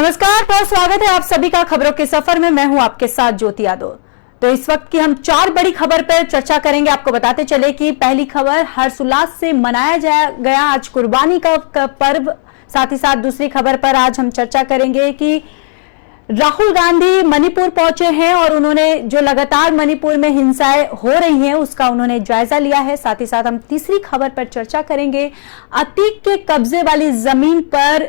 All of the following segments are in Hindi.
नमस्कार, बहुत स्वागत है आप सभी का खबरों के सफर में। मैं हूं आपके साथ ज्योति यादव। तो इस वक्त की हम 4 बड़ी खबर पर चर्चा करेंगे। आपको बताते चले कि पहली खबर, हर्षोल्लास से मनाया गया आज कुर्बानी का पर्व। साथ ही साथ दूसरी खबर पर आज हम चर्चा करेंगे कि राहुल गांधी मणिपुर पहुंचे हैं और उन्होंने जो लगातार मणिपुर में हिंसाएं हो रही हैं उसका उन्होंने जायजा लिया है। साथ ही साथ हम तीसरी खबर पर चर्चा करेंगे, अतीक के कब्जे वाली जमीन पर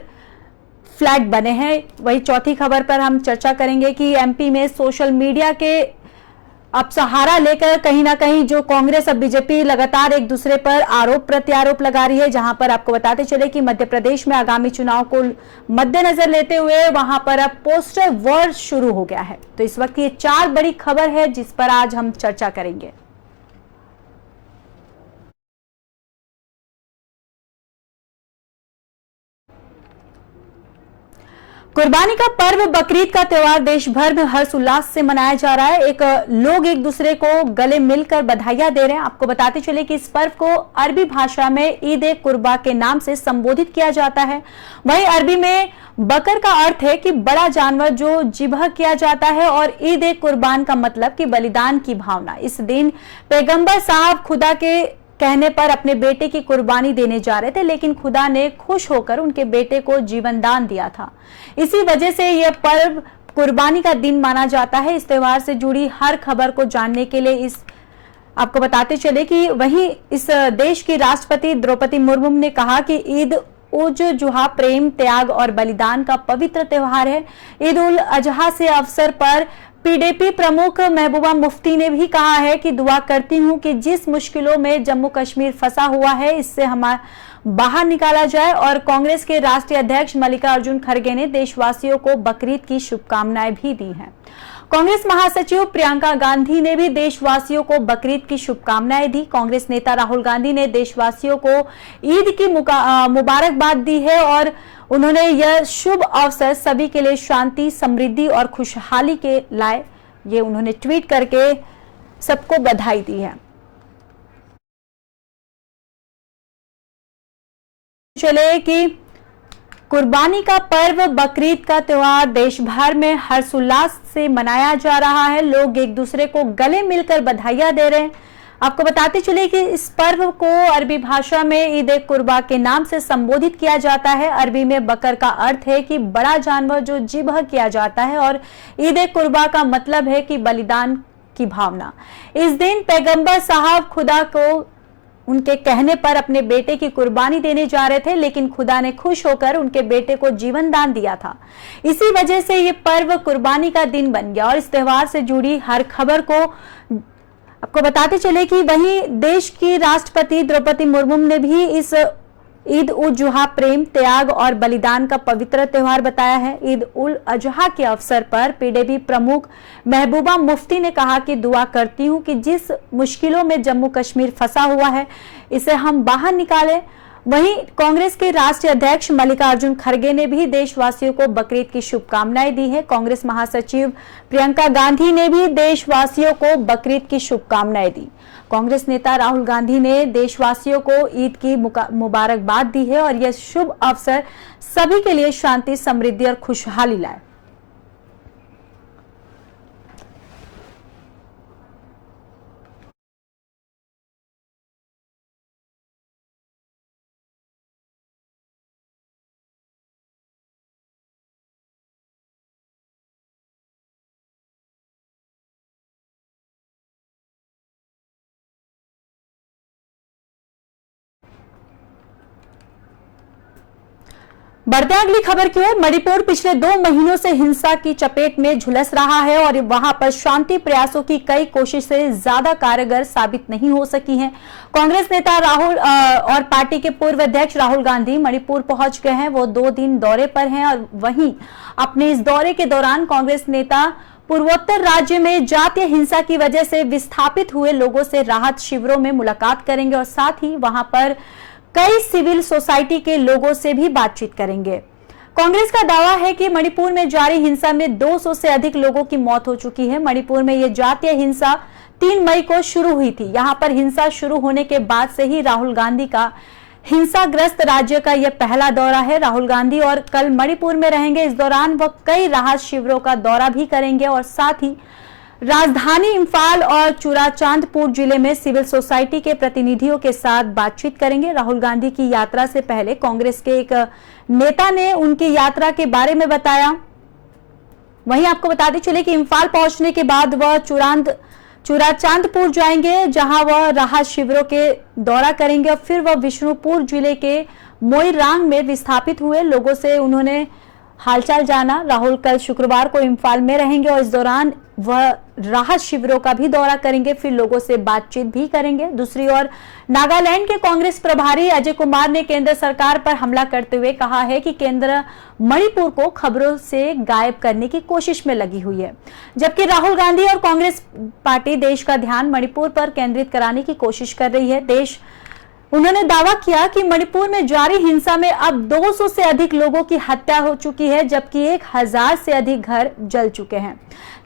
फ्लैट बने हैं। वही चौथी खबर पर हम चर्चा करेंगे कि एमपी में सोशल मीडिया के अब सहारा लेकर कहीं ना कहीं जो कांग्रेस और बीजेपी लगातार एक दूसरे पर आरोप प्रत्यारोप लगा रही है, जहां पर आपको बताते चले कि मध्य प्रदेश में आगामी चुनाव को मद्देनजर लेते हुए वहां पर अब पोस्टर वॉर शुरू हो गया है। तो इस वक्त ये 4 बड़ी खबर है जिस पर आज हम चर्चा करेंगे। कुर्बानी का पर्व बकरीद का त्योहार देश भर में हर्षोल्लास से मनाया जा रहा है। लोग एक दूसरे को गले मिलकर बधाइयां दे रहे हैं। आपको बताते चले कि इस पर्व को अरबी भाषा में ईद ए कुर्बा के नाम से संबोधित किया जाता है। वहीं अरबी में बकर का अर्थ है कि बड़ा जानवर जो ज़िब्ह किया जाता है और ईद ए कुर्बान का मतलब कि बलिदान की भावना। इस दिन पैगंबर साहब खुदा के कहने पर अपने बेटे की कुर्बानी देने जा रहे थे, लेकिन खुदा ने खुश होकर उनके बेटे को जीवन दान दिया था। इसी वजह से यह पर्व कुर्बानी का दिन माना जाता है। इस त्योहार से जुड़ी हर खबर को जानने के लिए आपको बताते चले कि वहीं इस देश की राष्ट्रपति द्रौपदी मुर्मू ने कहा कि ईद उज जुहा प्रेम, त्याग और बलिदान का पवित्र त्योहार है। ईद उल अजहा से अवसर पर पीडीपी प्रमुख महबूबा मुफ्ती ने भी कहा है कि दुआ करती हूं कि जिस मुश्किलों में जम्मू कश्मीर फंसा हुआ है इससे हमारा बाहर निकाला जाए। और कांग्रेस के राष्ट्रीय अध्यक्ष मल्लिकार्जुन खड़गे ने देशवासियों को बकरीद की शुभकामनाएं भी दी हैं। कांग्रेस महासचिव प्रियंका गांधी ने भी देशवासियों को बकरीद की शुभकामनाएं दी। कांग्रेस नेता राहुल गांधी ने देशवासियों को ईद की मुबारकबाद दी है और उन्होंने यह शुभ अवसर सभी के लिए शांति, समृद्धि और खुशहाली के लाए, ये उन्होंने ट्वीट करके सबको बधाई दी है। चले कि कुर्बानी का पर्व बकरीद का त्योहार देश भर में हर्षोल्लास से मनाया जा रहा है। लोग एक दूसरे को गले मिलकर बधाइयां दे रहे हैं। आपको बताते चले कि इस पर्व को अरबी भाषा में ईद ए कुर्बा के नाम से संबोधित किया जाता है। अरबी में बकर का अर्थ है कि बड़ा जानवर जो ज़िब्ह किया जाता है और ईद ए कुर्बा का मतलब है कि बलिदान की भावना। इस दिन पैगंबर साहब खुदा को उनके कहने पर अपने बेटे की कुर्बानी देने जा रहे थे, लेकिन खुदा ने खुश होकर उनके बेटे को जीवन दान दिया था। इसी वजह से ये पर्व कुर्बानी का दिन बन गया। और इस त्योहार से जुड़ी हर खबर को आपको बताते चले कि वहीं देश की राष्ट्रपति द्रौपदी मुर्मू ने भी इस ईद उल जुहा प्रेम, त्याग और बलिदान का पवित्र त्योहार बताया है। ईद उल अजहा के अवसर पर पीडीपी प्रमुख महबूबा मुफ्ती ने कहा कि दुआ करती हूं कि जिस मुश्किलों में जम्मू कश्मीर फंसा हुआ है इसे हम बाहर निकालें। वहीं कांग्रेस के राष्ट्रीय अध्यक्ष मल्लिकार्जुन खड़गे ने भी देशवासियों को बकरीद की शुभकामनाएं दी है। कांग्रेस महासचिव प्रियंका गांधी ने भी देशवासियों को बकरीद की शुभकामनाएं दी। कांग्रेस नेता राहुल गांधी ने देशवासियों को ईद की मुबारकबाद दी है और यह शुभ अवसर सभी के लिए शांति, समृद्धि और खुशहाली लाए। बढ़ते अगली खबर की ओर। मणिपुर पिछले 2 महीनों से हिंसा की चपेट में झुलस रहा है और वहां पर शांति प्रयासों की कई कोशिशें ज्यादा कारगर साबित नहीं हो सकी हैं। कांग्रेस नेता राहुल और पार्टी के पूर्व अध्यक्ष राहुल गांधी मणिपुर पहुंच गए हैं। वो 2 दिन दौरे पर हैं और वहीं अपने इस दौरे के दौरान कांग्रेस नेता पूर्वोत्तर राज्य में जातीय हिंसा की वजह से विस्थापित हुए लोगों से राहत शिविरों में मुलाकात करेंगे और साथ ही वहां पर कई सिविल सोसाइटी के लोगों से भी बातचीत करेंगे। कांग्रेस का दावा है कि मणिपुर में जारी हिंसा में 200 से अधिक लोगों की मौत हो चुकी है। मणिपुर में यह जातीय हिंसा 3 मई को शुरू हुई थी। यहां पर हिंसा शुरू होने के बाद से ही राहुल गांधी का हिंसाग्रस्त राज्य का यह पहला दौरा है। राहुल गांधी और कल मणिपुर में रहेंगे। इस दौरान वह कई राहत शिविरों का दौरा भी करेंगे और साथ ही राजधानी इंफाल और चुराचांदपुर जिले में सिविल सोसाइटी के प्रतिनिधियों के साथ बातचीत करेंगे। राहुल गांधी की यात्रा से पहले कांग्रेस के एक नेता ने उनकी यात्रा के बारे में बताया। वहीं आपको बताते चले कि इंफाल पहुंचने के बाद वह चुराचांदपुर जाएंगे, जहां वह राहत शिविरों के दौरा करेंगे और फिर वह विष्णुपुर जिले के मोईरांग में विस्थापित हुए लोगों से उन्होंने हालचाल जाना। राहुल कल शुक्रवार को इंफाल में रहेंगे और इस दौरान वह राहत शिविरों का भी दौरा करेंगे, फिर लोगों से बातचीत भी करेंगे। दूसरी ओर नागालैंड के कांग्रेस प्रभारी अजय कुमार ने केंद्र सरकार पर हमला करते हुए कहा है कि केंद्र मणिपुर को खबरों से गायब करने की कोशिश में लगी हुई है, जबकि राहुल गांधी और कांग्रेस पार्टी देश का ध्यान मणिपुर पर केंद्रित कराने की कोशिश कर रही है। उन्होंने दावा किया कि मणिपुर में जारी हिंसा में अब 200 से अधिक लोगों की हत्या हो चुकी है, जबकि 1000 से अधिक घर जल चुके हैं।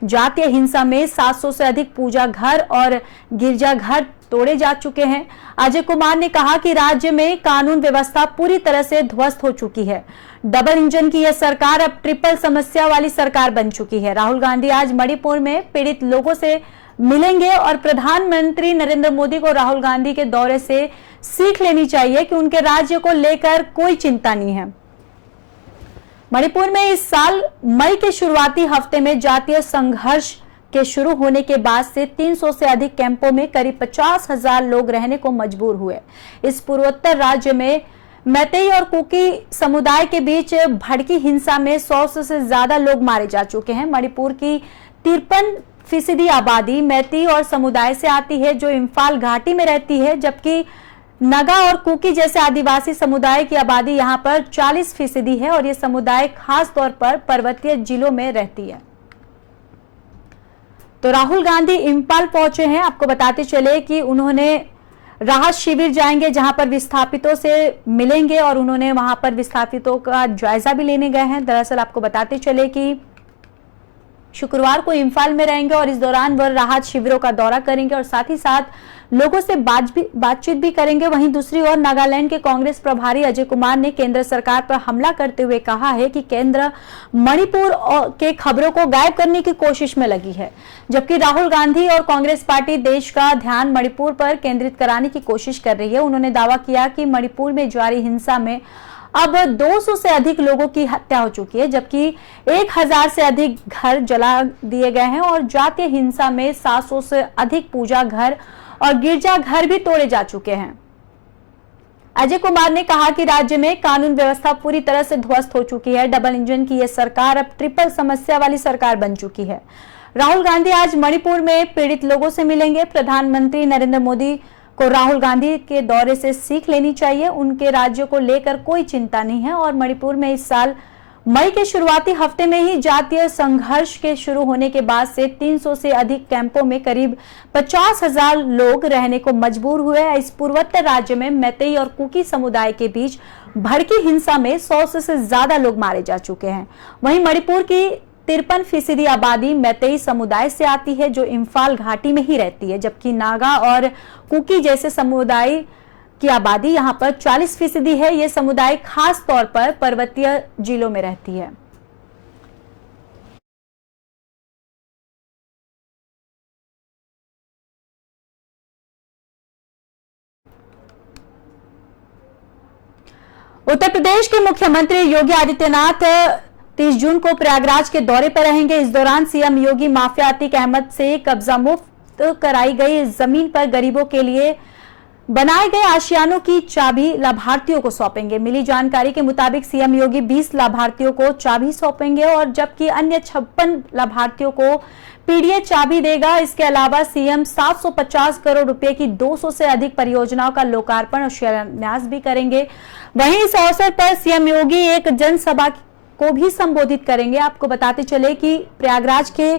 जातीय हिंसा में 700 से अधिक पूजा घर और गिरजाघर तोड़े जा चुके हैं। अजय कुमार ने कहा कि राज्य में कानून व्यवस्था पूरी तरह से ध्वस्त हो चुकी है। डबल इंजन की यह सरकार अब ट्रिपल समस्या वाली सरकार बन चुकी है। राहुल गांधी आज मणिपुर में पीड़ित लोगों से मिलेंगे और प्रधानमंत्री नरेंद्र मोदी को राहुल गांधी के दौरे से सीख लेनी चाहिए कि उनके राज्य को लेकर कोई चिंता नहीं है। मणिपुर में इस साल मई के शुरुआती हफ्ते में जातीय संघर्ष के शुरू होने के बाद से 300 से अधिक कैंपों में करीब 50,000 लोग रहने को मजबूर हुए। इस पूर्वोत्तर राज्य में मैतेई और कुकी समुदाय के बीच भड़की हिंसा में 100 से ज्यादा लोग मारे जा चुके हैं। मणिपुर की 53% आबादी मैतेई और समुदाय से आती है, जो इंफाल घाटी में रहती है, जबकि नगा और कुकी जैसे आदिवासी समुदाय की आबादी यहां पर 40% है और ये समुदाय खास तौर पर पर्वतीय जिलों में रहती है। तो राहुल गांधी इंफाल पहुंचे हैं। आपको बताते चले कि उन्होंने राहत शिविर जाएंगे, जहां पर विस्थापितों से मिलेंगे और उन्होंने वहां पर विस्थापितों का जायजा भी लेने गए हैं। दरअसल आपको बताते चले कि शुक्रवार को इंफाल में रहेंगे और इस दौरान वह राहत शिविरों का दौरा करेंगे और साथ ही साथ लोगों से बातचीत भी करेंगे। वहीं दूसरी ओर नागालैंड के कांग्रेस प्रभारी अजय कुमार ने केंद्र सरकार पर हमला करते हुए कहा है कि केंद्र मणिपुर के खबरों को गायब करने की कोशिश में लगी है, जबकि राहुल गांधी और कांग्रेस पार्टी देश का ध्यान मणिपुर पर केंद्रित कराने की कोशिश कर रही है। उन्होंने दावा किया कि मणिपुर में जारी हिंसा में अब 200 से अधिक लोगों की हत्या हो चुकी है, जबकि 1000 से अधिक घर जला दिए गए हैं और जातीय हिंसा में 700 से अधिक पूजा घर और गिरजा घर भी तोड़े जा चुके हैं। अजय कुमार ने कहा कि राज्य में कानून व्यवस्था पूरी तरह से ध्वस्त हो चुकी है। डबल इंजन की यह सरकार अब ट्रिपल समस्या वाली सरकार बन चुकी है। राहुल गांधी आज मणिपुर में पीड़ित लोगों से मिलेंगे। प्रधानमंत्री नरेंद्र मोदी को राहुल गांधी के दौरे से सीख लेनी चाहिए। उनके राज्य को लेकर कोई चिंता नहीं है और मणिपुर में इस साल मई के शुरुआती हफ्ते में ही जातीय संघर्ष के शुरू होने के बाद से 300 से अधिक कैंपों में करीब 50,000 लोग रहने को मजबूर हुए। इस पूर्वोत्तर राज्य में मैतेई और कुकी समुदाय के बीच भड़की हिंसा में 100 से ज्यादा लोग मारे जा चुके हैं। वहीं मणिपुर की 53% आबादी मैतेई समुदाय से आती है, जो इंफाल घाटी में ही रहती है, जबकि नागा और कुकी जैसे समुदाय की आबादी यहां पर 40% है। ये समुदाय खास तौर पर पर्वतीय जिलों में रहती है। उत्तर प्रदेश के मुख्यमंत्री योगी आदित्यनाथ 30 जून को प्रयागराज के दौरे पर रहेंगे। इस दौरान सीएम योगी माफिया अतीक अहमद से कब्जा मुफ्त कराई गई जमीन पर गरीबों के लिए बनाए गए आशियानों की चाबी लाभार्थियों को सौंपेंगे। मिली जानकारी के मुताबिक सीएम योगी 20 लाभार्थियों को चाबी सौंपेंगे और जबकि अन्य 56 लाभार्थियों को पीडीए चाबी देगा। इसके अलावा सीएम 750 करोड़ रुपए की 200 से अधिक परियोजनाओं का लोकार्पण और शिलान्यास भी करेंगे। वहीं इस अवसर पर सीएम योगी एक जनसभा को भी संबोधित करेंगे। आपको बताते चले कि प्रयागराज के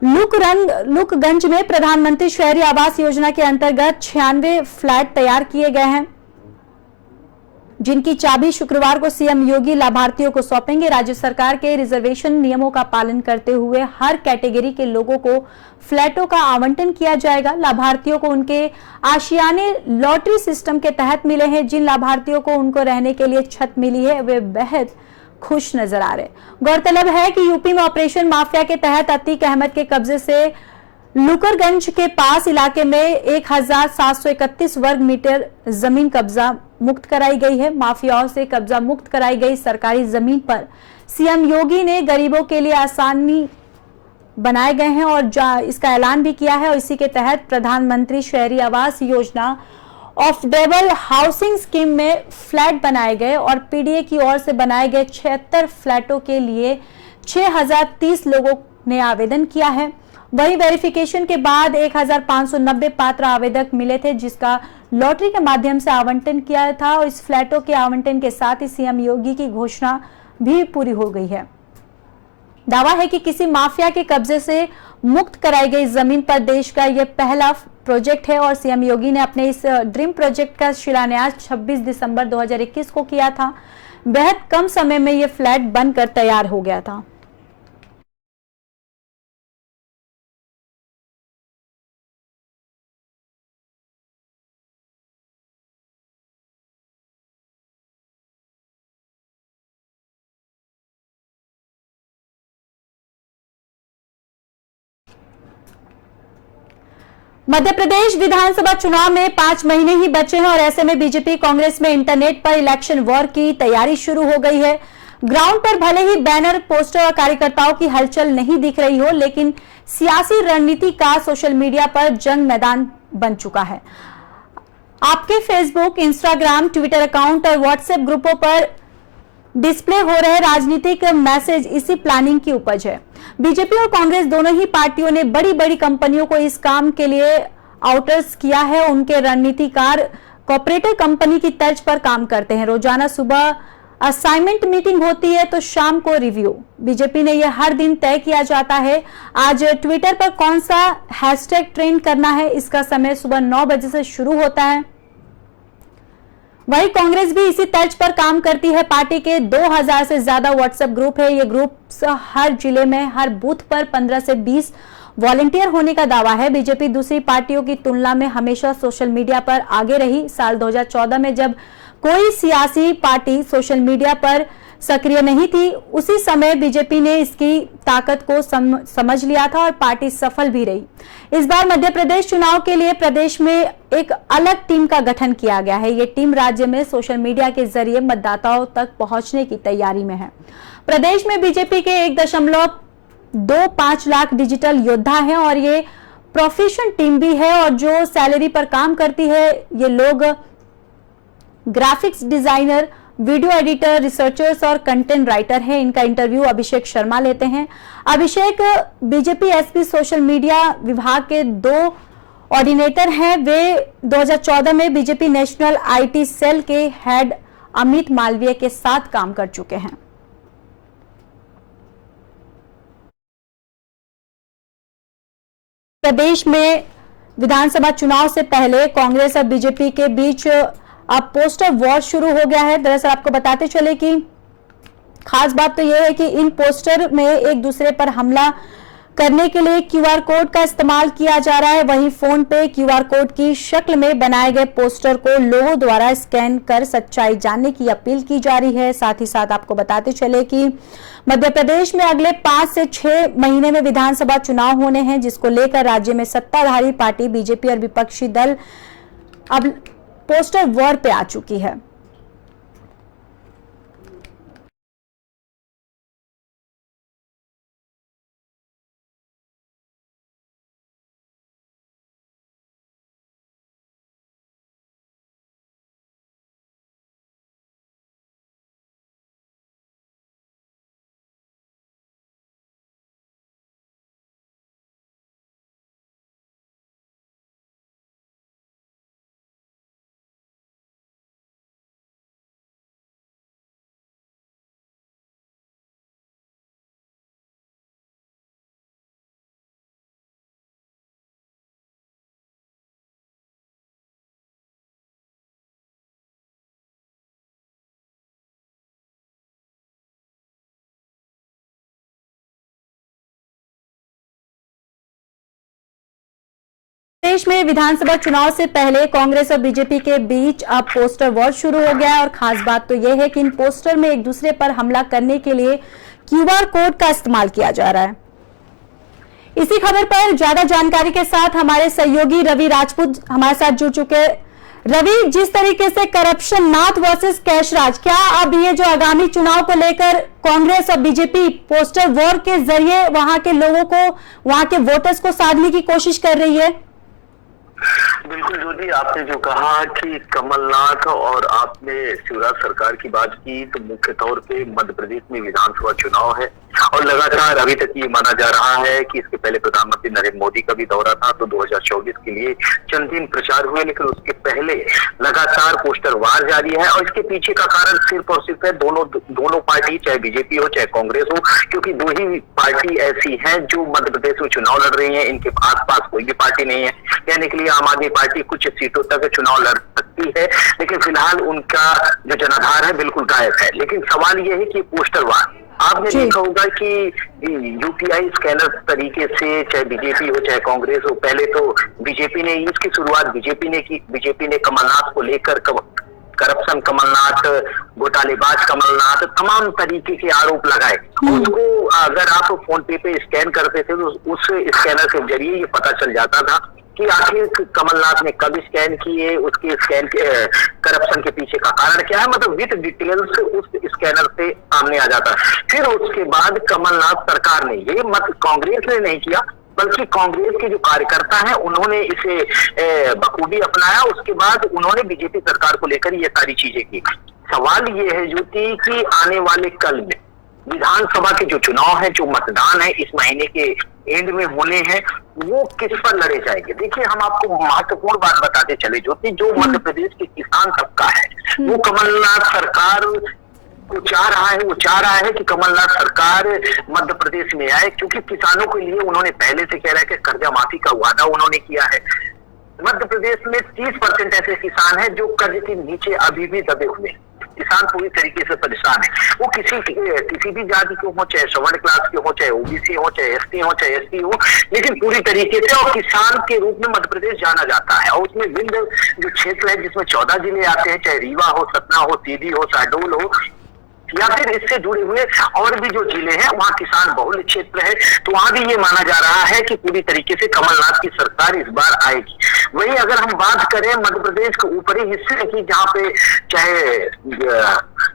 लुकगंज में प्रधानमंत्री शहरी आवास योजना के अंतर्गत 96 फ्लैट तैयार किए गए हैं। जिनकी चाबी शुक्रवार को सीएम योगी लाभार्थियों को सौंपेंगे। राज्य सरकार के रिजर्वेशन नियमों का पालन करते हुए हर कैटेगरी के लोगों को फ्लैटों का आवंटन किया जाएगा। लाभार्थियों को उनके आशियाने लॉटरी सिस्टम के तहत मिले हैं। जिन लाभार्थियों को उनको रहने के लिए छत मिली है वे बेहद खुश नजर आ रहे। गौरतलब है कि यूपी में ऑपरेशन माफिया के तहत अतीक अहमद के कब्जे से लुकरगंज के पास इलाके में 1731 वर्ग मीटर जमीन कब्जा मुक्त कराई गई है। माफियाओं से कब्जा मुक्त कराई गई सरकारी जमीन पर सीएम योगी ने गरीबों के लिए आसानी बनाए गए हैं और इसका ऐलान भी किया है और इसी के तहत प्रधानमंत्री शहरी Awas Yojana affordable housing scheme में फ्लैट बनाए गए और पीडीए की ओर से बनाए गए 76 फ्लैटों के लिए 6030 लोगों ने आवेदन किया है। वही वेरिफिकेशन के बाद 1590 पात्र आवेदक मिले थे, जिसका लॉटरी के माध्यम से आवंटन किया था और इस फ्लैटों के आवंटन के साथ ही सीएम योगी की घोषणा भी पूरी हो गई है। दावा है कि किसी माफिया के कब्जे से मुक्त कराई गई जमीन पर देश का यह पहला प्रोजेक्ट है और सीएम योगी ने अपने इस ड्रीम प्रोजेक्ट का शिलान्यास 26 दिसंबर 2021 को किया था। बेहद कम समय में यह फ्लैट बनकर तैयार हो गया था। मध्य प्रदेश विधानसभा चुनाव में 5 महीने ही बचे हैं और ऐसे में बीजेपी कांग्रेस में इंटरनेट पर इलेक्शन वॉर की तैयारी शुरू हो गई है। ग्राउंड पर भले ही बैनर, पोस्टर और कार्यकर्ताओं की हलचल नहीं दिख रही हो, लेकिन सियासी रणनीति का सोशल मीडिया पर जंग मैदान बन चुका है। आपके फेसबुक, इंस्टाग्राम, ट्विटर अकाउंट और व्हाट्सएप ग्रुपों पर डिस्प्ले हो रहे राजनीतिक मैसेज इसी प्लानिंग की उपज है। बीजेपी और कांग्रेस दोनों ही पार्टियों ने बड़ी बड़ी कंपनियों को इस काम के लिए आउटसोर्स किया है। उनके रणनीतिकार कॉर्पोरेटर कंपनी की तर्ज पर काम करते हैं। रोजाना सुबह असाइनमेंट मीटिंग होती है तो शाम को रिव्यू। बीजेपी ने यह हर दिन तय किया जाता है। आज ट्विटर पर कौन सा हैशटैग ट्रेंड करना है, इसका समय सुबह 9 बजे से शुरू होता है। वही कांग्रेस भी इसी तर्ज पर काम करती है। पार्टी के 2000 से ज्यादा व्हाट्सएप ग्रुप है। ये ग्रुप हर जिले में हर बूथ पर 15 से 20 वॉलंटियर होने का दावा है। बीजेपी दूसरी पार्टियों की तुलना में हमेशा सोशल मीडिया पर आगे रही। साल 2014 में जब कोई सियासी पार्टी सोशल मीडिया पर सक्रिय नहीं थी, उसी समय बीजेपी ने इसकी ताकत को समझ लिया था और पार्टी सफल भी रही। इस बार मध्य प्रदेश चुनाव के लिए प्रदेश में एक अलग टीम का गठन किया गया है। ये टीम राज्य में सोशल मीडिया के जरिए मतदाताओं तक पहुंचने की तैयारी में है। प्रदेश में बीजेपी के 1.25 लाख डिजिटल योद्धा हैं और ये प्रोफेशनल टीम भी है और जो सैलरी पर काम करती है। ये लोग graphics designer, video editor, researchers और कंटेंट राइटर हैं। इनका इंटरव्यू अभिषेक शर्मा लेते हैं। अभिषेक बीजेपी एसपी सोशल मीडिया विभाग के 2 ऑर्डिनेटर हैं। वे 2014 में बीजेपी नेशनल आईटी सेल के हेड अमित मालवीय के साथ काम कर चुके हैं। प्रदेश में विधानसभा चुनाव से पहले कांग्रेस और बीजेपी के बीच अब पोस्टर वॉर शुरू हो गया है। दरअसल आपको बताते चले कि खास बात तो यह है कि इन पोस्टर में एक दूसरे पर हमला करने के लिए क्यूआर कोड का इस्तेमाल किया जा रहा है। वहीं फोन पे क्यूआर कोड की शक्ल में बनाए गए पोस्टर को लोगों द्वारा स्कैन कर सच्चाई जानने की अपील की जा रही है। साथ ही साथ आपको बताते चले कि मध्य प्रदेश में अगले 5 से 6 महीने में विधानसभा चुनाव होने हैं, जिसको लेकर राज्य में सत्ताधारी पार्टी बीजेपी और विपक्षी दल अब पोस्टर वॉर पे आ चुकी है। प्रदेश में विधानसभा चुनाव से पहले कांग्रेस और बीजेपी के बीच अब पोस्टर वॉर शुरू हो गया है और खास बात तो यह है कि इन पोस्टर में एक दूसरे पर हमला करने के लिए क्यूआर कोड का इस्तेमाल किया जा रहा है। इसी खबर पर ज्यादा जानकारी के साथ हमारे सहयोगी रवि राजपूत हमारे साथ जुड़ चुके हैं। रवि, जिस तरीके से करप्शन नाथ वर्सेस कैशराज, क्या अब ये जो आगामी चुनाव को लेकर कांग्रेस और बीजेपी पोस्टर वॉर के जरिए वहां के लोगों को, वहां के वोटर्स को साधने की कोशिश कर रही है? बिल्कुल ज्योति, आपने जो कहा कि कमलनाथ और आपने शिवराज सरकार की बात की, तो मुख्य तौर पे मध्य प्रदेश में विधानसभा चुनाव है और लगातार अभी तक ये माना जा रहा है कि इसके पहले प्रधानमंत्री नरेंद्र मोदी का भी दौरा था, तो 2024 के लिए चंद दिन प्रचार हुए, लेकिन उसके पहले लगातार पोस्टर वार जारी है। और इसके पीछे का कारण सिर्फ और सिर्फ है दोनों पार्टी, चाहे बीजेपी हो चाहे कांग्रेस हो, क्योंकि दो ही पार्टी ऐसी है जो मध्य प्रदेश में चुनाव लड़ रही है। इनके आसपास कोई भी पार्टी नहीं है, कहने के लिए आम आदमी पार्टी कुछ सीटों तक चुनाव लड़ सकती है, लेकिन फिलहाल उनका जो जनाधार है बिल्कुल गायब है। लेकिन सवाल यह है कि पोस्टर वार, आपने देखा होगा कि यूपीआई स्कैनर तरीके से, चाहे बीजेपी हो चाहे कांग्रेस हो, पहले तो बीजेपी ने इसकी शुरुआत बीजेपी ने की। बीजेपी ने कमलनाथ को लेकर करप्शन कमलनाथ, घोटालेबाज कमलनाथ, तमाम तरीके के आरोप लगाए। उसको अगर आप फोन पे स्कैन करते थे तो उस स्कैनर के जरिए ये पता चल जाता था कि आखिर कमलनाथ ने कब स्कैन किए, उसके स्कैन के करप्शन के पीछे का कारण क्या है, मतलब विद डिटेल्स उस स्कैनर से सामने आ जाता है। फिर उसके बाद कमलनाथ सरकार ने, ये मत कांग्रेस ने नहीं किया, बल्कि कांग्रेस के जो कार्यकर्ता हैं उन्होंने इसे बखूबी अपनाया। उसके बाद उन्होंने बीजेपी सरकार को लेकर ये सारी चीजें की। सवाल ये है ज्योति कि आने वाले कल में विधानसभा के जो चुनाव है, जो मतदान है इस महीने के एंड में होने हैं, वो किस पर लड़े जाएंगे। देखिए, हम आपको महत्वपूर्ण बात बताते चले ज्योति, जो मध्य प्रदेश के किसान तबका है वो कमलनाथ सरकार वो चाह रहा है कि कमलनाथ सरकार मध्य प्रदेश में आए, क्योंकि किसानों के लिए उन्होंने पहले से कह रहा है कि कर्जा माफी का वादा उन्होंने किया है। मध्य प्रदेश में 30% ऐसे किसान हैं जो कर्ज के नीचे अभी भी दबे हुए हैं। किसान पूरी तरीके से परेशान है, वो किसी भी जाति के हो, चाहे सवर्ण क्लास के हो, चाहे ओबीसी हो, चाहे एसटी हो, चाहे एसटी हो, लेकिन पूरी तरीके से और किसान के रूप में मध्य प्रदेश जाना जाता है। और उसमें विंध्य जो क्षेत्र है जिसमें 14 जिले आते हैं, चाहे रीवा हो, सतना हो, सीधी हो, शहडोल हो, या फिर इससे जुड़े हुए और भी जो जिले हैं वहाँ किसान बहुल क्षेत्र है, तो वहां भी ये माना जा रहा है कि पूरी तरीके से कमलनाथ की सरकार इस बार आएगी। वही अगर हम बात करें मध्य प्रदेश के ऊपरी हिस्से की, जहाँ पे चाहे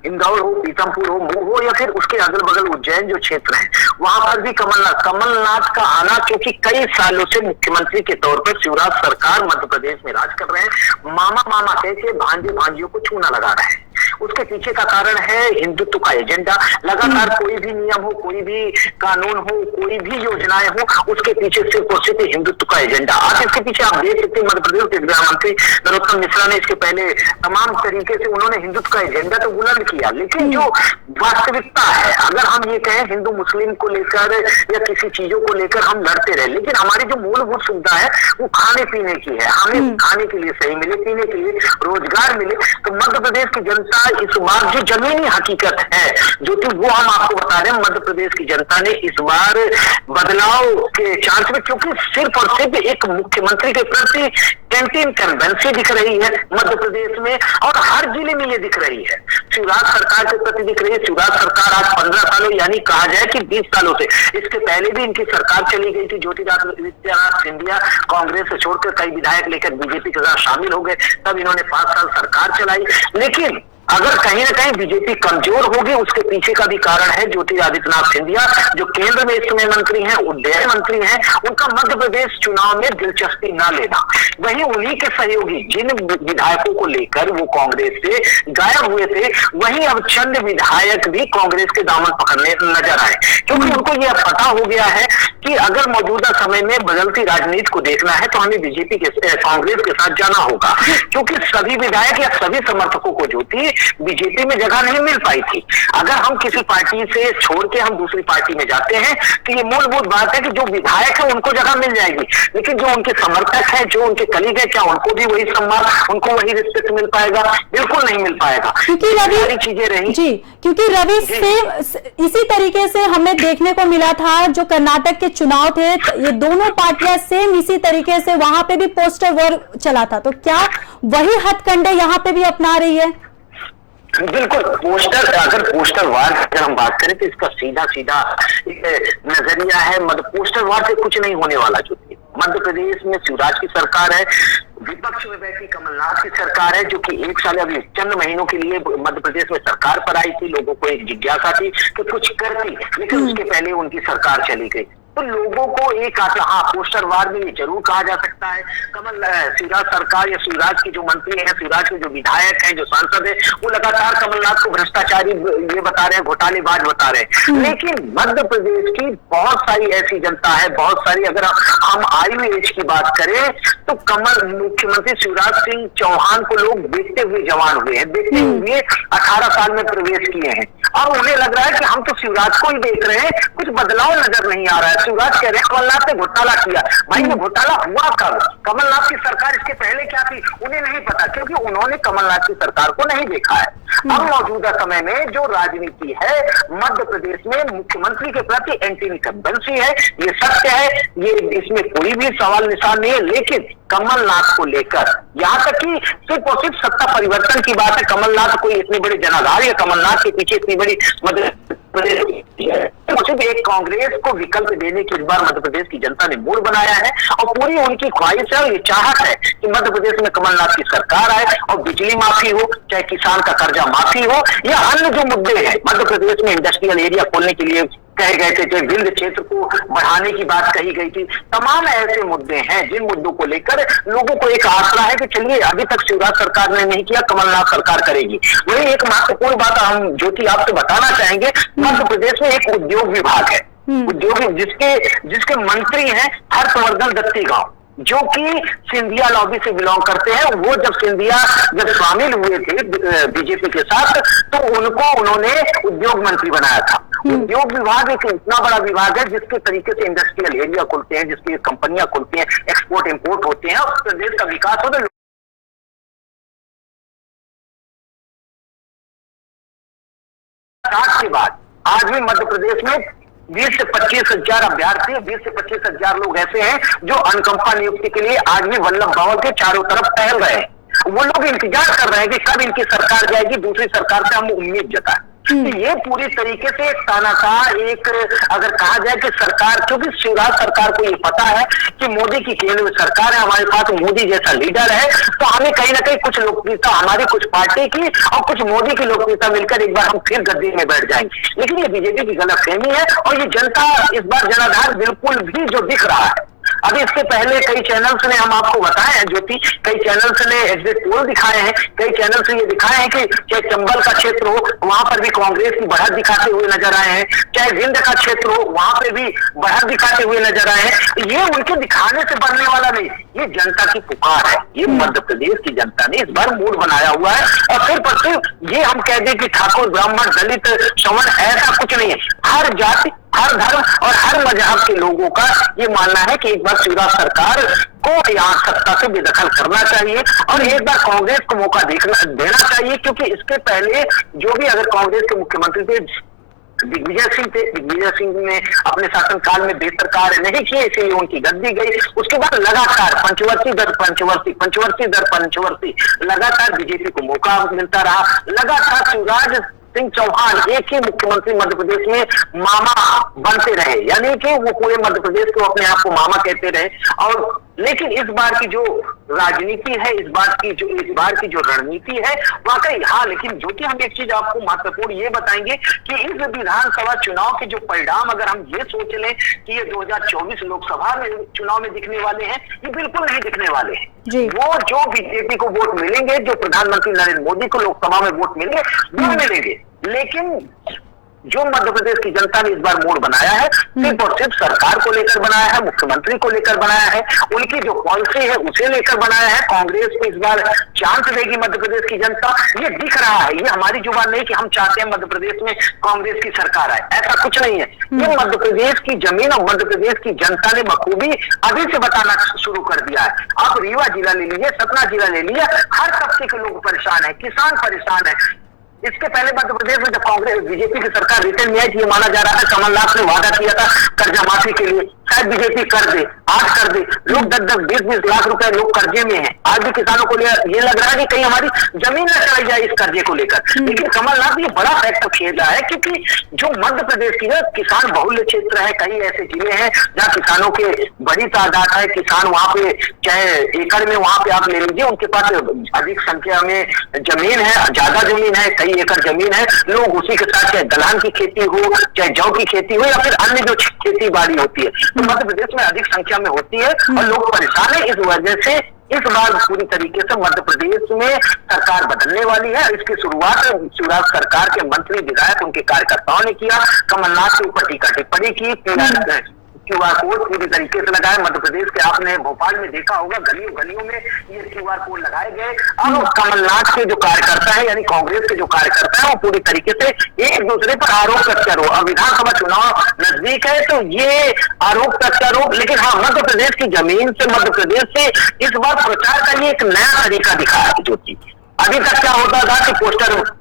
इंदौर हो, पीथमपुर हो, मऊ हो, या फिर उसके अगल बगल उज्जैन जो क्षेत्र है, वहां पर भी कमलनाथ का आना, क्योंकि कई सालों से मुख्यमंत्री के तौर पर शिवराज सरकार मध्य प्रदेश में राज कर रहे हैं, मामा कह के भांजे भांजियों को चूना लगा रहे हैं। उसके पीछे का कारण है हिंदुत्व का एजेंडा। लगातार कोई भी नियम हो, कोई भी कानून हो, कोई भी योजनाएं हो, उसके पीछे सिर्फ और सिर्फ हिंदुत्व का एजेंडा। आज इसके पीछे आप देख सकते हैं मध्य प्रदेश के गृह मंत्री नरोत्तम मिश्रा ने इसके पहले तमाम तरीके से उन्होंने हिंदुत्व का एजेंडा तो बुलंद किया, लेकिन जो वास्तविकता है, अगर हम ये कहें हिंदू मुस्लिम को लेकर या किसी चीजों को लेकर हम लड़ते रहे, लेकिन हमारी जो मूलभूत सुविधा है वो खाने पीने की है, हमें खाने के लिए सही मिले, पीने के लिए रोजगार मिले, तो मध्य प्रदेश की जनता इस बार जो जमीनी हकीकत है जो कि वो हम आपको बता रहे हैं, मध्य प्रदेश की जनता ने इस बार बदलाव के चांस में, क्योंकि सिर्फ और सिर्फ एक मुख्यमंत्री के प्रति कैंटीन कन्वेंसी दिख रही है मध्य प्रदेश में, और हर जिले में ये दिख रही है। शिवराज सरकार के प्रति दिख रही है। शिवराज सरकार आज 15 सालों, यानी कहा जाए कि 20 सालों से, इसके पहले भी इनकी सरकार चली गई थी, ज्योतिरादित्य सिंधिया कांग्रेस से छोड़कर कई विधायक लेकर बीजेपी के साथ शामिल हो गए, तब इन्होंने 5 साल सरकार चलाई। लेकिन अगर कहीं ना कहीं बीजेपी कमजोर होगी, उसके पीछे का भी कारण है ज्योतिरादित्य सिंधिया, जो केंद्र में इस समय मंत्री हैं, उड्डयन मंत्री हैं, उनका मध्य प्रदेश चुनाव में दिलचस्पी न लेना। वहीं उन्हीं के सहयोगी जिन विधायकों को लेकर वो कांग्रेस से गायब हुए थे, वहीं अब चंद विधायक भी कांग्रेस के दामन पकड़ने नजर आए, क्योंकि उनको यह पता हो गया है कि अगर मौजूदा समय में बदलती राजनीति को देखना है तो हमें बीजेपी के कांग्रेस के साथ जाना होगा, क्योंकि सभी विधायक या सभी समर्थकों को ज्योति बीजेपी में जगह नहीं मिल पाई थी। अगर हम किसी पार्टी से छोड़ के हम दूसरी पार्टी में जाते हैं तो ये मूलभूत बात है कि जो विधायक है उनको जगह मिल जाएगी, लेकिन जो उनके समर्थक है, जो उनके कलीग है, क्या उनको भी वही सम्मान, उनको वही रिस्पेक्ट मिल पाएगा? बिल्कुल नहीं मिल पाएगा। क्योंकि रवि चीजें रही जी, क्योंकि रवि से इसी तरीके से हमें देखने को मिला था जो कर्नाटक के चुनाव थे, ये दोनों पार्टियां सेम इसी तरीके से वहां पे भी पोस्टर वॉर चला था, तो क्या वही हथकंडे यहाँ पे भी अपना रही है? बिल्कुल। अगर पोस्टर वार की हम बात करें तो इसका सीधा सीधा नजरिया है, मतलब पोस्टर वार से कुछ नहीं होने वाला। जो मध्य प्रदेश में शिवराज की सरकार है, विपक्ष में बैठी कमलनाथ की सरकार है, जो कि एक साल अभी चंद महीनों के लिए मध्य प्रदेश में सरकार पर आई थी। लोगों को एक जिज्ञासा थी कि कुछ करती, लेकिन उसके पहले उनकी सरकार चली गई। तो लोगों को एक हाँ, पोस्टर वार में ये जरूर कहा जा सकता है शिवराज सरकार या शिवराज के जो मंत्री हैं, शिवराज के जो विधायक हैं, जो सांसद है, वो लगातार कमलनाथ को भ्रष्टाचारी ये बता रहे हैं, घोटालेबाज बता रहे हैं। लेकिन मध्य प्रदेश की बहुत सारी ऐसी जनता है, बहुत सारी, अगर हम आयु एज की बात करें तो मुख्यमंत्री शिवराज सिंह चौहान को लोग देखते हुए जवान हुए हैं, देखते हुए 18 साल में प्रवेश किए हैं, और उन्हें लग रहा है कि हम तो शिवराज को ही देख रहे हैं, कुछ बदलाव नजर नहीं आ रहा है। शिवराज कह रहे हैं कमलनाथ ने घोटाला किया। भाई ये घोटाला हुआ कब? कमलनाथ की सरकार इसके पहले क्या थी उन्हें नहीं पता, क्योंकि उन्होंने कमलनाथ की सरकार को नहीं देखा है। अब मौजूदा समय में जो राजनीति है मध्य प्रदेश में, मुख्यमंत्री के प्रति एंटी इनकम्बेंसी है, ये सत्य है, ये इसमें कोई भी सवाल निशान नहीं है। लेकिन कमलनाथ को लेकर यहाँ तक कि सिर्फ और सिर्फ सत्ता परिवर्तन की बात है, कमलनाथ कोई इतने बड़े जनाधार या कमलनाथ के पीछे इतनी बड़ी मध्य प्रदेश सिर्फ एक कांग्रेस को विकल्प देने की इस बार मध्य प्रदेश की जनता ने मूड बनाया है, और पूरी उनकी ख्वाहिश है और ये चाहत है कि मध्य प्रदेश में कमलनाथ की सरकार आए, और बिजली माफी हो, चाहे किसान का कर्जा माफी हो, या अन्य जो मुद्दे हैं मध्य प्रदेश में इंडस्ट्रियल एरिया खोलने के लिए कहे गए थे, जो विंध्य क्षेत्र को बढ़ाने की बात कही गई थी, तमाम ऐसे मुद्दे हैं जिन मुद्दों को लेकर लोगों को एक आसरा है कि चलिए अभी तक शिवराज सरकार ने नहीं किया, कमलनाथ सरकार करेगी। वही एक महत्वपूर्ण बात हम ज्योति आपसे बताना चाहेंगे, मध्य प्रदेश में एक उद्योग विभाग है, उद्योग जिसके मंत्री हैं हर्षवर्धन दत्तीगांव, जो कि सिंधिया लॉबी से बिलोंग करते हैं। वो जब शामिल हुए थे बीजेपी के साथ, तो उन्होंने उद्योग मंत्री बनाया था। उद्योग विभाग एक इतना बड़ा विभाग है जिसके तरीके से इंडस्ट्रियल एरिया खुलते हैं, जिसकी कंपनियां खुलती हैं, एक्सपोर्ट इंपोर्ट होते हैं, और प्रदेश का विकास होता है। के बाद आज भी मध्य प्रदेश में 20 से 25 हजार अभ्यर्थी, 20 से 25 हजार लोग ऐसे हैं जो अनुकंपा नियुक्ति के लिए आज भी वल्लभ भवन के चारों तरफ टहल रहे हैं। वो लोग इंतजार कर रहे हैं कि कब इनकी सरकार जाएगी, दूसरी सरकार से हम उम्मीद जताएं। तो ये पूरी तरीके से एक तानाशाह, एक अगर कहा जाए कि सरकार, क्योंकि शिवराज सरकार को ये पता है कि मोदी की केंद्र में सरकार है, हमारे पास मोदी जैसा लीडर है, तो हमें कहीं ना कहीं कुछ लोकप्रियता हमारी, कुछ पार्टी की और कुछ मोदी की लोकप्रियता मिलकर एक बार हम फिर गद्दी में बैठ जाएंगे। लेकिन ये बीजेपी की गलतफहमी है, और ये जनता इस बार जनाधार बिल्कुल भी जो दिख रहा है। अभी इससे पहले कई चैनल्स ने हम आपको बताए हैं ज्योति, कई चैनल्स ने एग्जिट पोल दिखाए हैं, कई चैनल्स ने ये दिखाए हैं कि चाहे चंबल का क्षेत्र हो वहां पर भी कांग्रेस की बढ़त दिखाते हुए नजर आए हैं, चाहे विंध्य का क्षेत्र हो वहां पर भी बढ़त दिखाते हुए नजर आए हैं। ये उनके दिखाने से बनने वाला नहीं, ये जनता की पुकार है। ये मध्य प्रदेश की जनता ने इस बार मूड बनाया हुआ है, और सिर्फ और सिर्फ ये हम कह दें कि ठाकुर, ब्राह्मण, दलित, श्रवण, ऐसा कुछ नहीं है। हर जाति, हर धर्म और हर मजहब के लोगों का ये मानना है कि एक बार शिवराज सरकार को यहाँ सत्ता से बेदखल करना चाहिए, और एक बार कांग्रेस को मौका देना चाहिए, क्योंकि इसके पहले जो भी अगर कांग्रेस के मुख्यमंत्री थे दिग्विजय सिंह ने अपने शासनकाल में बेहतर कार्य नहीं किए, इसलिए उनकी गद्दी गई। उसके बाद लगातार पंचवर्षी दर पंचवर्षी लगातार बीजेपी को मौका मिलता रहा। लगातार शिवराज सिंह चौहान एक ही मुख्यमंत्री मध्य प्रदेश में मामा बनते रहे, यानी कि वो पूरे मध्य प्रदेश को अपने आप को मामा कहते रहे। और लेकिन इस बार की जो राजनीति है, इस बार की जो रणनीति है वाकई, हाँ, लेकिन जो कि हम एक चीज आपको महत्वपूर्ण ये बताएंगे कि इस विधानसभा चुनाव के जो परिणाम, अगर हम ये सोच लें कि ये 2024 लोकसभा में चुनाव में दिखने वाले हैं, ये बिल्कुल नहीं दिखने वाले हैं। वो जो बीजेपी को वोट मिलेंगे, जो प्रधानमंत्री नरेंद्र मोदी को लोकसभा में वोट मिलेंगे, वो मिलेंगे, लेकिन जो मध्य प्रदेश की जनता ने इस बार मोड़ बनाया है सिर्फ और सिर्फ सरकार को लेकर बनाया है, मुख्यमंत्री को लेकर बनाया है, उनकी जो पॉलिसी है उसे लेकर बनाया है। कांग्रेस को इस बार चांस देगी मध्य प्रदेश की जनता, ये दिख रहा है। ये हमारी जुबान नहीं कि हम चाहते हैं मध्य प्रदेश में कांग्रेस की सरकार आए, ऐसा कुछ नहीं है। ये मध्य प्रदेश की जमीन और मध्य प्रदेश की जनता ने बखूबी अभी से बताना शुरू कर दिया है। आप रीवा जिला ले लीजिए, सतना जिला ले लीजिए, हर तबके के लोग परेशान है, किसान परेशान है। इसके पहले मध्य प्रदेश में जब कांग्रेस बीजेपी की सरकार रिटर्न में आई, ये माना जा रहा था कमलनाथ ने वादा किया था कर्जा माफी के लिए, शायद बीजेपी कर दे, आज कर दे। लोग 10-10, 20-20 लाख रुपए लोग कर्जे में हैं। आज भी किसानों को ये लग रहा है कि कहीं हमारी जमीन न चलाई जाए इस कर्जे को लेकर। लेकिन कमलनाथ ये बड़ा फैक्टर खेल रहा है, क्योंकि जो मध्य प्रदेश की किसान बहुल्य क्षेत्र है, कई ऐसे जिले हैं जहाँ किसानों के बड़ी तादाद है। किसान वहां पे चाहे एकड़ में वहां पे आप ले लीजिए, उनके पास अधिक संख्या में जमीन है, ज्यादा जमीन है, कई एकड़ जमीन है। लोग उसी के साथ चाहे दलहन की खेती हो, चाहे जौ की खेती हो, या फिर अन्य जो खेती बाड़ी होती है, तो मध्य प्रदेश में अधिक संख्या में होती है और लोग परेशान है। इस वजह से इस बार पूरी तरीके से मध्य प्रदेश में सरकार बदलने वाली है। इसकी शुरुआत शिवराज सरकार के मंत्री विधायक उनके कार्यकर्ताओं ने किया, कमलनाथ के ऊपर टीका टिप्पणी की, QR कोड पूरी तरीके से लगाए। मध्य प्रदेश के आपने भोपाल में देखा होगा, गलियों गलियों में ये QR कोड लगाए गए। अब कमलनाथ के जो कार्यकर्ता है, यानी कांग्रेस के जो कार्यकर्ता है, वो पूरी तरीके से एक दूसरे पर आरोप प्रत्यारोप, अब विधानसभा चुनाव नजदीक है तो ये आरोप प्रत्यारोप। लेकिन हाँ, मध्य प्रदेश की जमीन से, मध्य प्रदेश से इस बार प्रचार का ये एक नया तरीका दिखाया ज्योति। अभी तक क्या होता था कि पोस्टर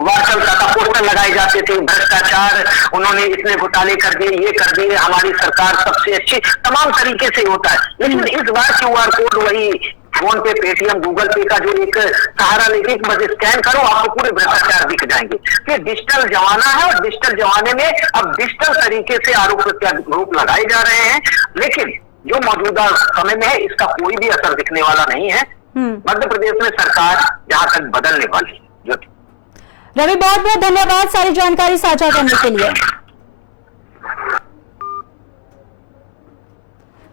वार चलता था, पोस्टर लगाए जाते थे, भ्रष्टाचार, उन्होंने इतने घोटाले कर दिए, ये कर दिए, हमारी सरकार सबसे अच्छी, तमाम तरीके से होता है। लेकिन इस बार QR कोड वही फोन पे, पेटीएम, गूगल पे का जो एक सहारा लेके बस स्कैन करो, आपको पूरे भ्रष्टाचार दिख जाएंगे। कि डिजिटल जमाना है और डिजिटल जमाने में अब डिजिटल तरीके से आरोप प्रत्यारोप लगाए जा रहे हैं। लेकिन जो मौजूदा समय में है, इसका कोई भी असर दिखने वाला नहीं है। मध्य प्रदेश में सरकार जहां तक बदलने वाली है। रवि, बहुत बहुत धन्यवाद सारी जानकारी साझा करने के लिए।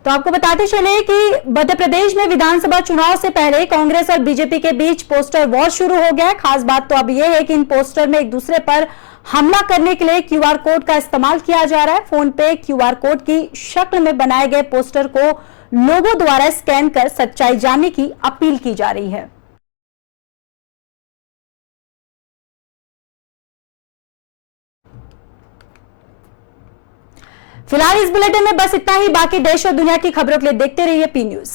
तो आपको बताते चले कि मध्य प्रदेश में विधानसभा चुनाव से पहले कांग्रेस और बीजेपी के बीच पोस्टर वॉर शुरू हो गया है। खास बात तो अब यह है कि इन पोस्टर में एक दूसरे पर हमला करने के लिए QR कोड का इस्तेमाल किया जा रहा है। फोन पे QR कोड की शक्ल में बनाए गए पोस्टर को लोगों द्वारा स्कैन कर सच्चाई जानने की अपील की जा रही है। फिलहाल इस बुलेटिन में बस इतना ही। बाकी देश और दुनिया की खबरों के लिए देखते रहिए P न्यूज़।